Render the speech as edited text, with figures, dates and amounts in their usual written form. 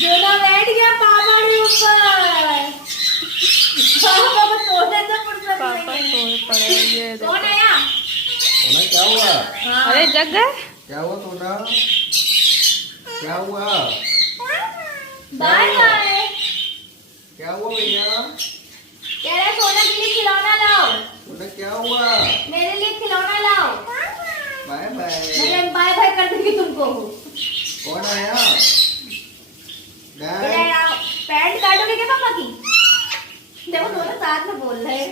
जोना बैठ गया पापा के ऊपर। पापा सोने से फुर्सत पापा नहीं सो पड़े ये है। देखो। कौन आया? सोना क्या हुआ? अरे जग गए। क्या हुआ सोना? क्या हुआ? Bye bye. क्या हुआ भैया? कह रहे सोना के लिए खिलौना लाओ। सोना क्या हुआ? मेरे लिए खिलौना लाओ। Bye bye. मैं बाय बाय कर दूंगी तुमको। कौन आया? पैंट काटोगे क्या पापा की? देखो दोनों साथ में बोल रहे हैं।